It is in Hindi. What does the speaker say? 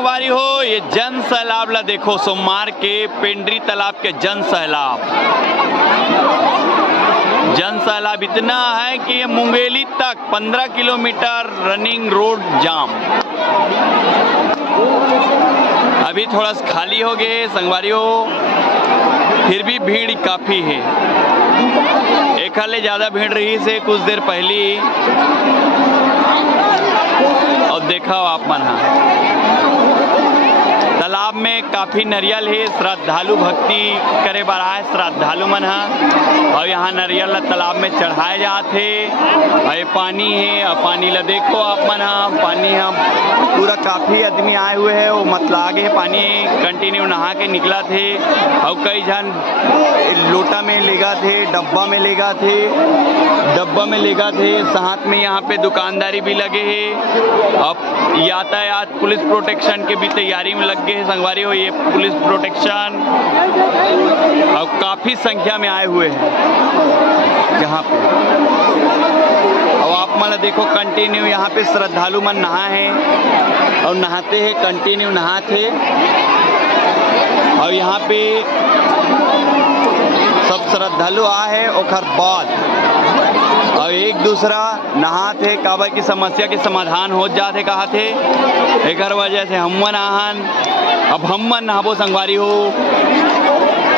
संगवारी हो, ये जन सैलाब ला देखो। सोमवार के पेंड्री तालाब के जन सैलाब इतना है कि ये मुंगेली तक 15 किलोमीटर रनिंग रोड जाम। अभी थोड़ा सा खाली हो गए संगवारी हो, फिर भी भीड़ काफ़ी है। एक हाले ज़्यादा भीड़ रही से कुछ देर पहले। और देखा आप मन तालाब में काफ़ी नरियल है। श्रद्धालु भक्ति करे बर आए श्रद्धालु मन और यहाँ नरियल ला तालाब में चढ़ाए जाते। और ये पानी है और पानी ला देखो आप मन पानी पूरा काफ़ी आदमी आए हुए हैं। वो मत लागे है पानी कंटिन्यू नहा के निकला थे। और कई जन लोटा में लेगा थे, डब्बा में लेगा थे साथ में। यहाँ पे दुकानदारी भी लगे है। अब यातायात पुलिस प्रोटेक्शन के भी तैयारी में लग गए हैं संगवारी हो। ये पुलिस प्रोटेक्शन और काफ़ी संख्या में आए हुए हैं यहाँ पे। और आप मन देखो कंटिन्यू यहाँ पे श्रद्धालु मन नहा हैं और नहाते हैं, कंटिन्यू नहाते। और यहाँ पे सब श्रद्धालु आए हैं ओखर बाद और एक दूसरा नहाते काबा की समस्या के समाधान हो जाते कहा थे। एक वजह से हमन आहन अब हमन नहाबो संगवारी हो।